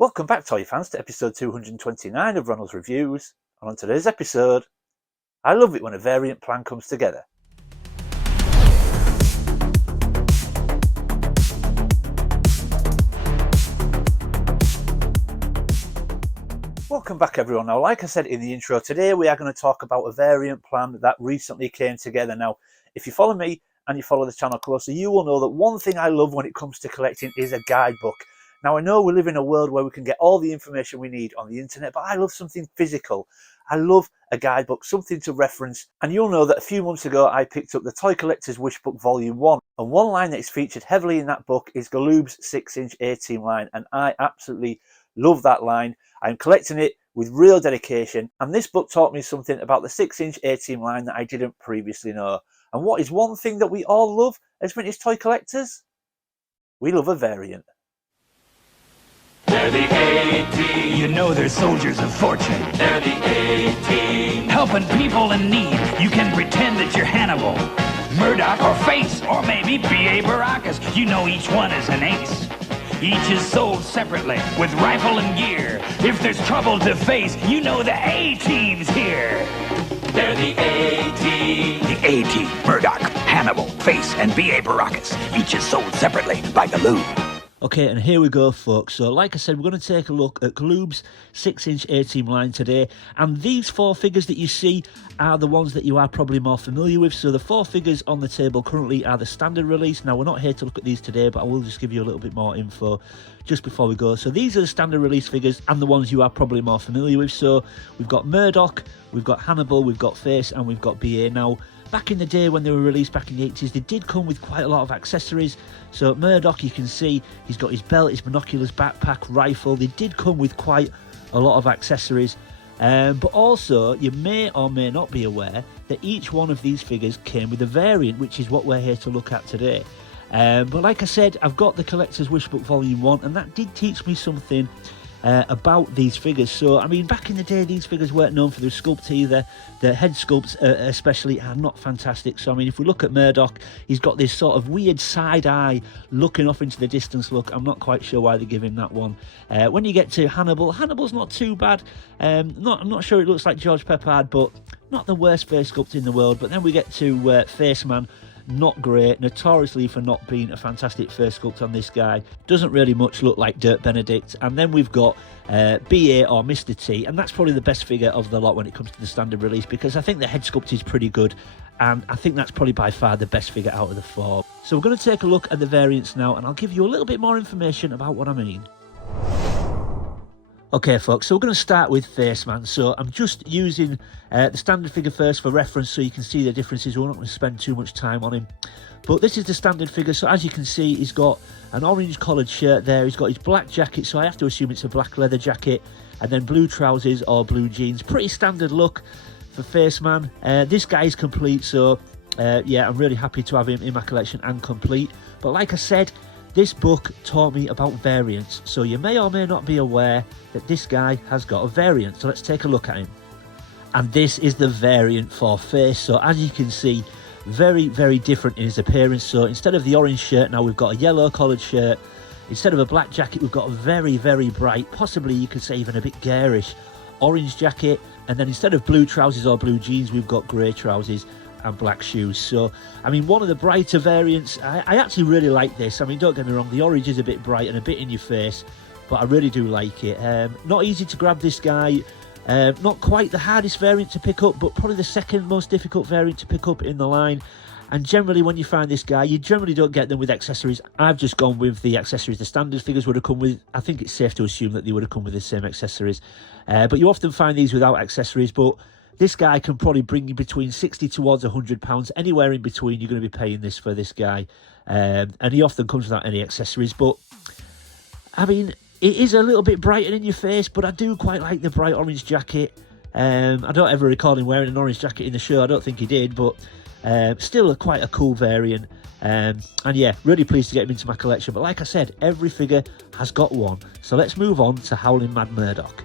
Welcome back, toy fans, to episode 229 of Ronald's Reviews. And on today's episode, I love it when a variant plan comes together. Welcome back, everyone. Now, like I said in the intro, today we are going to talk about a variant plan that recently came together. Now, if you follow me and you follow the channel closely, you will know that one thing I love when it comes to collecting is a guidebook. Now, I know we live in a world where we can get all the information we need on the internet, but I love something physical. I love a guidebook, something to reference. And you'll know that a few months ago, I picked up the Toy Collector's Wish Book Volume 1. And one line that is featured heavily in that book is Galoob's 6-inch A-Team line. And I absolutely love that line. I'm collecting it with real dedication. And this book taught me something about the 6-inch A-Team line that I didn't previously know. And what is one thing that we all love as vintage toy collectors? We love a variant. They're the A-Team. You know they're soldiers of fortune. They're the A-Team. Helping people in need. You can pretend that you're Hannibal, Murdoch, or Face, or maybe B.A. Baracus. You know each one is an ace. Each is sold separately with rifle and gear. If there's trouble to face, you know the A-Team's here. They're the A-Team. The A-Team, Murdoch, Hannibal, Face, and B.A. Baracus. Each is sold separately by Galoob. Okay, and here we go, folks. So, like I said, we're going to take a look at Galoob's 6-inch A-Team line today. And these four figures that you see are the ones that you are probably more familiar with. So the four figures on the table currently are the standard release. Now, we're not here to look at these today, but I will just give you a little bit more info just before we go. So these are the standard release figures and the ones you are probably more familiar with. So we've got Murdoch, we've got Hannibal, we've got Face, and we've got BA. Now, back in the day when they were released back in the 80s, they did come with quite a lot of accessories. So Murdoch, you can see, he's got his belt, his binoculars, backpack, rifle. They did come with quite a lot of accessories. But also, you may or may not be aware that each one of these figures came with a variant, which is what we're here to look at today. But like I said, I've got the Collector's Wish Book Volume 1, and that did teach me something about these figures. So, I mean, back in the day, these figures weren't known for their sculpt either. The head sculpts especially are not fantastic. So, I mean, if we look at Murdoch, he's got this sort of weird side eye looking off into the distance look. I'm not quite sure why they give him that one. When you get to Hannibal, Hannibal's not too bad. I'm not sure it looks like George Peppard, but not the worst face sculpt in the world. But then we get to Face Man. Not great, notoriously for not being a fantastic face sculpt on this guy. Doesn't really much look like Dirk Benedict. And then we've got BA or Mr. T, and that's probably the best figure of the lot when it comes to the standard release, because I think the head sculpt is pretty good, and I think that's probably by far the best figure out of the four. So we're going to take a look at the variants now, and I'll give you a little bit more information about what I mean. Okay, folks, so we're going to start with Face Man. So I'm just using the standard figure first for reference so you can see the differences. We're not going to spend too much time on him. But this is the standard figure. So as you can see, he's got an orange collared shirt there. He's got his black jacket, so I have to assume it's a black leather jacket. And then blue trousers or blue jeans. Pretty standard look for Face Man. This guy is complete, so yeah, I'm really happy to have him in my collection and complete. But like I said, this book taught me about variants, so you may or may not be aware that this guy has got a variant. So let's take a look at him. And this is the variant for Face. So as you can see, very, very different in his appearance. So instead of the orange shirt, now we've got a yellow collared shirt. Instead of a black jacket, we've got a very, very bright, possibly you could say even a bit garish, orange jacket. And then instead of blue trousers or blue jeans, we've got grey trousers and black shoes. So, I mean, one of the brighter variants. I actually really like this. I mean, don't get me wrong, the orange is a bit bright and a bit in your face, but I really do like it. Not easy to grab this guy. Not quite the hardest variant to pick up, but probably the second most difficult variant to pick up in the line. And generally, when you find this guy, you generally don't get them with accessories. I've just gone with the accessories the standard figures would have come with. I think it's safe to assume that they would have come with the same accessories. But you often find these without accessories, but this guy can probably bring you between 60 towards £100. Anywhere in between, you're going to be paying this for this guy. And he often comes without any accessories. But, I mean, it is a little bit brighter in your face, but I do quite like the bright orange jacket. I don't ever recall him wearing an orange jacket in the show. I don't think he did, but still quite a cool variant. And yeah, really pleased to get him into my collection. But like I said, every figure has got one. So let's move on to Howling Mad Murdoch.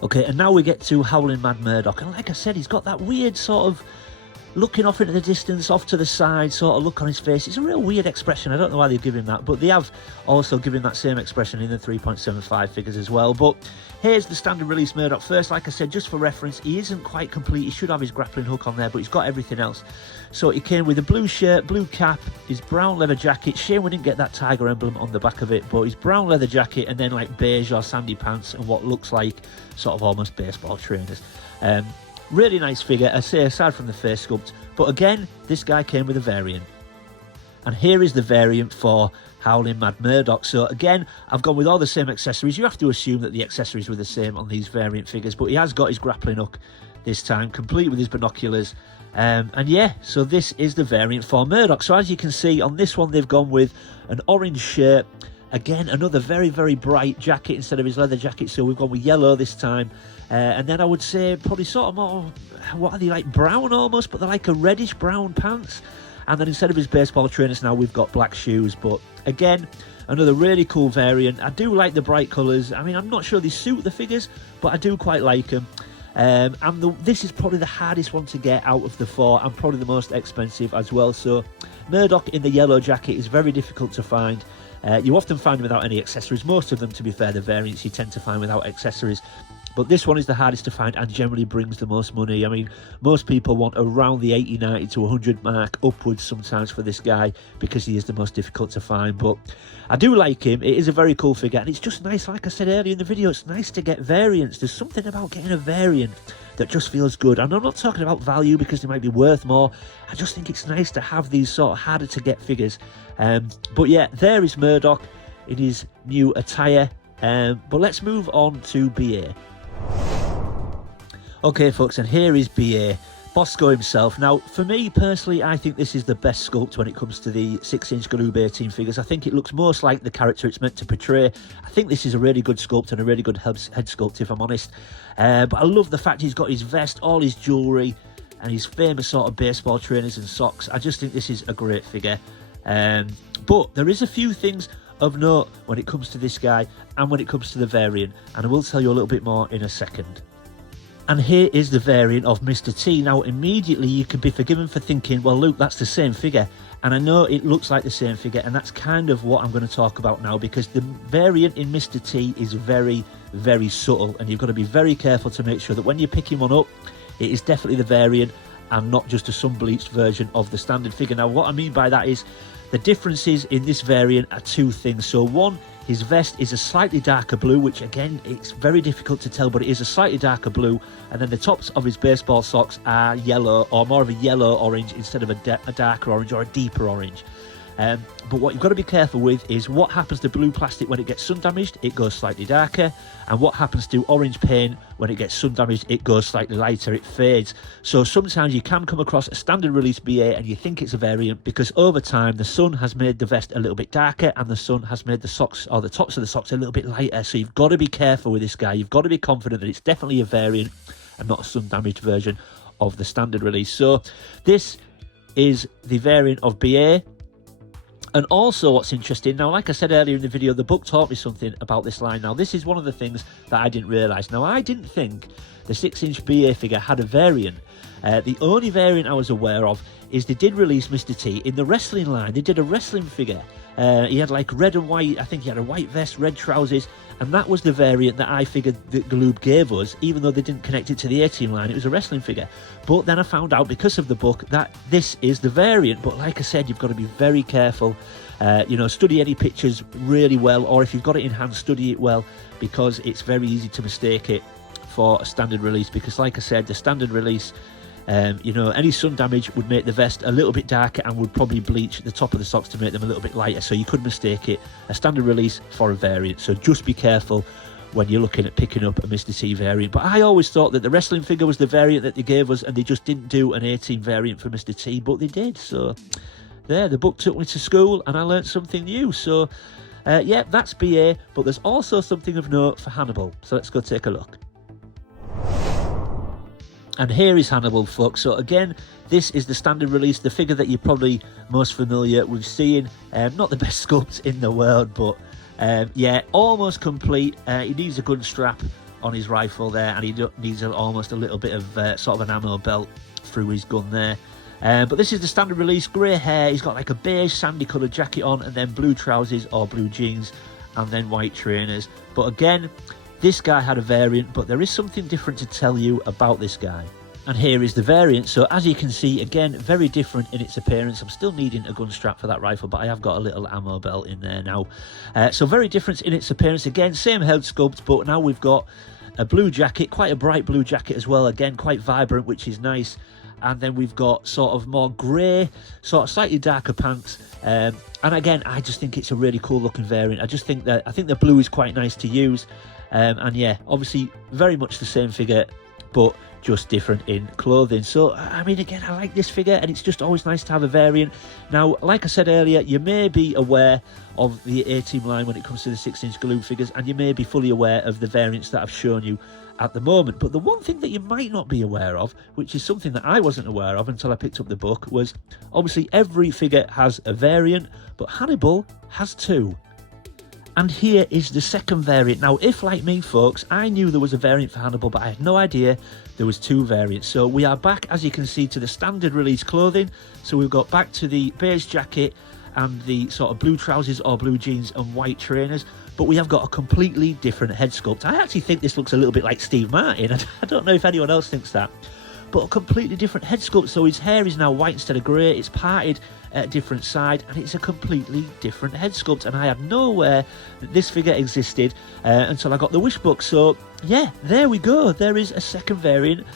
Okay, and now we get to Howling Mad Murdoch. And like I said, he's got that weird sort of looking off into the distance, off to the side, sort of look on his face. It's a real weird expression. I don't know why they've given him that, but they have also given that same expression in the 3.75 figures as well. But here's the standard release Murdoch first. Like I said, just for reference, he isn't quite complete. He should have his grappling hook on there, but he's got everything else. So he came with a blue shirt, blue cap, his brown leather jacket. Shame we didn't get that tiger emblem on the back of it, but his brown leather jacket, and then like beige or sandy pants and what looks like sort of almost baseball trainers. Really nice figure, I say, aside from the face sculpt. But again, this guy came with a variant. And here is the variant for Howling Mad Murdoch. So again, I've gone with all the same accessories. You have to assume that the accessories were the same on these variant figures, but he has got his grappling hook this time, complete with his binoculars. And yeah, so this is the variant for Murdoch. So as you can see, on this one, they've gone with an orange shirt. Again, another very, very bright jacket instead of his leather jacket. So we've gone with yellow this time. And then I would say probably sort of more, what are they, like brown almost, but they're like a reddish brown pants. And then instead of his baseball trainers now, we've got black shoes. But again, another really cool variant. I do like the bright colours. I mean, I'm not sure they suit the figures, but I do quite like them. And this is probably the hardest one to get out of the four, and probably the most expensive as well. So Murdoch in the yellow jacket is very difficult to find. You often find them without any accessories. Most of them, to be fair, the variants you tend to find without accessories. But this one is the hardest to find and generally brings the most money. I mean, most people want around the 80, 90 to 100 mark, upwards sometimes for this guy, because he is the most difficult to find. But I do like him. It is a very cool figure, and it's just nice, like I said earlier in the video, it's nice to get variants. There's something about getting a variant that just feels good. And I'm not talking about value because they might be worth more. I just think it's nice to have these sort of harder to get figures. But yeah, there is Murdoch in his new attire. But let's move on to BA. Okay folks, and here is BA, Bosco himself. Now for me personally, I think this is the best sculpt when it comes to the 6-inch Galoob 18 figures. I think it looks most like the character it's meant to portray. I think this is a really good sculpt and a really good head sculpt, if I'm honest. But I love the fact he's got his vest, all his jewellery, and his famous sort of baseball trainers and socks. I just think this is a great figure. But there is a few things of note when it comes to this guy and when it comes to the variant, and I will tell you a little bit more in a second. And here is the variant of Mr. T. Now immediately you can be forgiven for thinking, well Luke, that's the same figure. And I know it looks like the same figure, and that's kind of what I'm going to talk about now, because the variant in Mr. T is very, very subtle, and you've got to be very careful to make sure that when you're picking one up, it is definitely the variant and not just a sun-bleached version of the standard figure. Now what I mean by that is the differences in this variant are two things. So one, his vest is a slightly darker blue, which again, it's very difficult to tell, but it is a slightly darker blue. And then the tops of his baseball socks are yellow, or more of a yellow orange instead of a darker orange or a deeper orange. But what you've got to be careful with is what happens to blue plastic when it gets sun damaged, it goes slightly darker. And what happens to orange paint when it gets sun damaged, it goes slightly lighter, it fades. So sometimes you can come across a standard release BA and you think it's a variant, because over time the sun has made the vest a little bit darker and the sun has made the socks, or the tops of the socks, a little bit lighter. So you've got to be careful with this guy. You've got to be confident that it's definitely a variant and not a sun damaged version of the standard release. So this is the variant of BA. And also what's interesting, now like I said earlier in the video, the book taught me something about this line. Now this is one of the things that I didn't realise. Now I didn't think the 6-inch BA figure had a variant. The only variant I was aware of is they did release Mr. T in the wrestling line. They did a wrestling figure. He had like red and white, I think he had a white vest, red trousers, and that was the variant that I figured that Galoob gave us, even though they didn't connect it to the A-Team line. It was a wrestling figure. But then I found out, because of the book, that this is the variant. But like I said, you've got to be very careful. Study any pictures really well, or if you've got it in hand, study it well, because it's very easy to mistake it for a standard release. Because like I said, the standard release, any sun damage would make the vest a little bit darker and would probably bleach the top of the socks to make them a little bit lighter. So you could mistake it, a standard release for a variant. So just be careful when you're looking at picking up a Mr. T variant. But I always thought that the wrestling figure was the variant that they gave us, and they just didn't do an 18 variant for Mr. T, but they did. So there, the book took me to school and I learnt something new. So yeah, that's BA, but there's also something of note for Hannibal. So let's go take a look. And here is Hannibal, folks. So again, this is the standard release, the figure that you're probably most familiar with seeing. Not the best sculpt in the world, but yeah, almost complete. He needs a gun strap on his rifle there, and he needs almost a little bit of sort of an ammo belt through his gun there. But this is the standard release, grey hair. He's got like a beige sandy coloured jacket on, and then blue trousers or blue jeans, and then white trainers. But again, this guy had a variant, but there is something different to tell you about this guy. And here is the variant. So as you can see, again, very different in its appearance. I'm still needing a gun strap for that rifle, but I have got a little ammo belt in there now. So very different in its appearance. Again, same head sculpt, but now we've got a blue jacket, quite a bright blue jacket as well. Again, quite vibrant, which is nice. And then we've got sort of more grey, sort of slightly darker pants. And again, I just think it's a really cool looking variant. I think the blue is quite nice to use. And yeah, obviously very much the same figure, but just different in clothing. So I mean, again, I like this figure, and it's just always nice to have a variant. Now, like I said earlier, you may be aware of the A-Team line when it comes to the 6-inch Galoob figures, and you may be fully aware of the variants that I've shown you at the moment. But the one thing that you might not be aware of, which is something that I wasn't aware of until I picked up the book, was obviously every figure has a variant, but Hannibal has 2. And here is the second variant. Now, if like me, folks, I knew there was a variant for Hannibal, but I had no idea there was 2 variants. So we are back, as you can see, to the standard release clothing. So we've got back to the beige jacket and the sort of blue trousers or blue jeans and white trainers. But we have got a completely different head sculpt. I actually think this looks a little bit like Steve Martin. I don't know if anyone else thinks that. But a completely different head sculpt. So his hair is now white instead of grey. It's parted at a different side, and it's a completely different head sculpt. And I had no aware that this figure existed until I got the wish book. So yeah, there we go. There is a second variant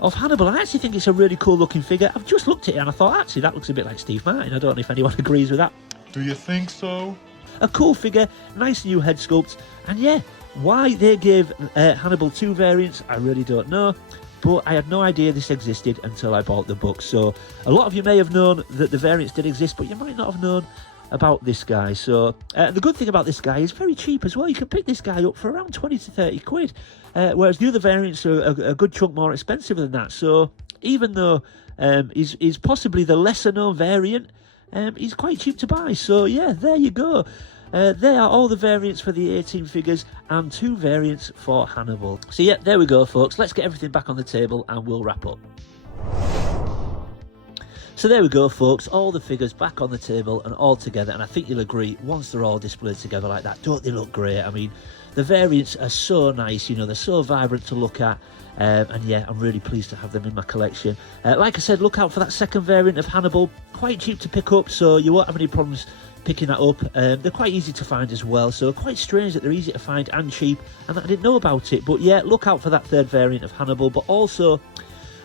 of Hannibal. I actually think it's a really cool looking figure. I've just looked at it and I thought, actually, that looks a bit like Steve Martin. I don't know if anyone agrees with that. Do you think so? A cool figure, nice new head sculpt, and yeah, why they gave Hannibal 2 variants, I really don't know. But I had no idea this existed until I bought the book. So a lot of you may have known that the variants did exist, but you might not have known about this guy. So the good thing about this guy is very cheap as well. You can pick this guy up for around 20 to 30 quid, whereas the other variants are a good chunk more expensive than that. So even though he's possibly the lesser known variant, he's quite cheap to buy. So yeah, there you go. There are all the variants for the A-Team figures and 2 variants for Hannibal. So yeah, there we go, folks. Let's get everything back on the table and we'll wrap up. So there we go, folks. All the figures back on the table and all together. And I think you'll agree, once they're all displayed together like that, don't they look great? I mean, the variants are so nice, you know, they're so vibrant to look at. And yeah, I'm really pleased to have them in my collection. Like I said, look out for that second variant of Hannibal. Quite cheap to pick up, so you won't have any problems picking that up. They're quite easy to find as well, so quite strange that they're easy to find and cheap, and that I didn't know about it. But yeah, look out for that third variant of Hannibal, but also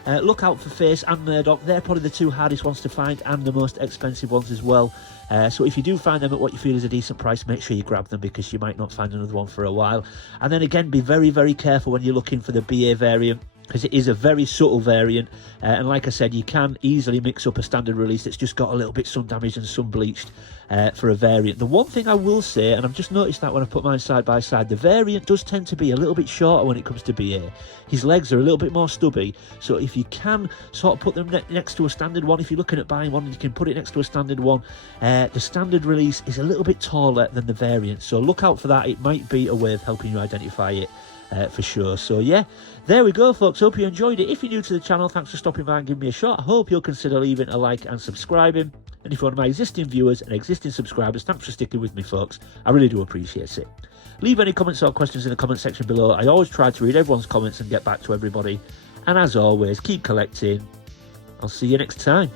look out for Face and Murdoch. They're probably the 2 hardest ones to find and the most expensive ones as well. So if you do find them at what you feel is a decent price, make sure you grab them, because you might not find another one for a while. And then again, be very, very careful when you're looking for the BA variant, because it is a very subtle variant, and like I said, you can easily mix up a standard release that's just got a little bit sun damaged and sun bleached for a variant. The one thing I will say, and I've just noticed that when I put mine side by side, the variant does tend to be a little bit shorter when it comes to BA. His legs are a little bit more stubby, so if you can sort of put them next to a standard one, if you're looking at buying one, you can put it next to a standard one. The standard release is a little bit taller than the variant, so look out for that. It might be a way of helping you identify it. For sure. So yeah, there we go, folks. Hope you enjoyed it. If you're new to the channel, thanks for stopping by and giving me a shot. I hope you'll consider leaving a like and subscribing. And if you're one of my existing viewers and existing subscribers, thanks for sticking with me, folks. I really do appreciate it. Leave any comments or questions in the comment section below. I always try to read everyone's comments and get back to everybody. And as always, keep collecting. I'll see you next time.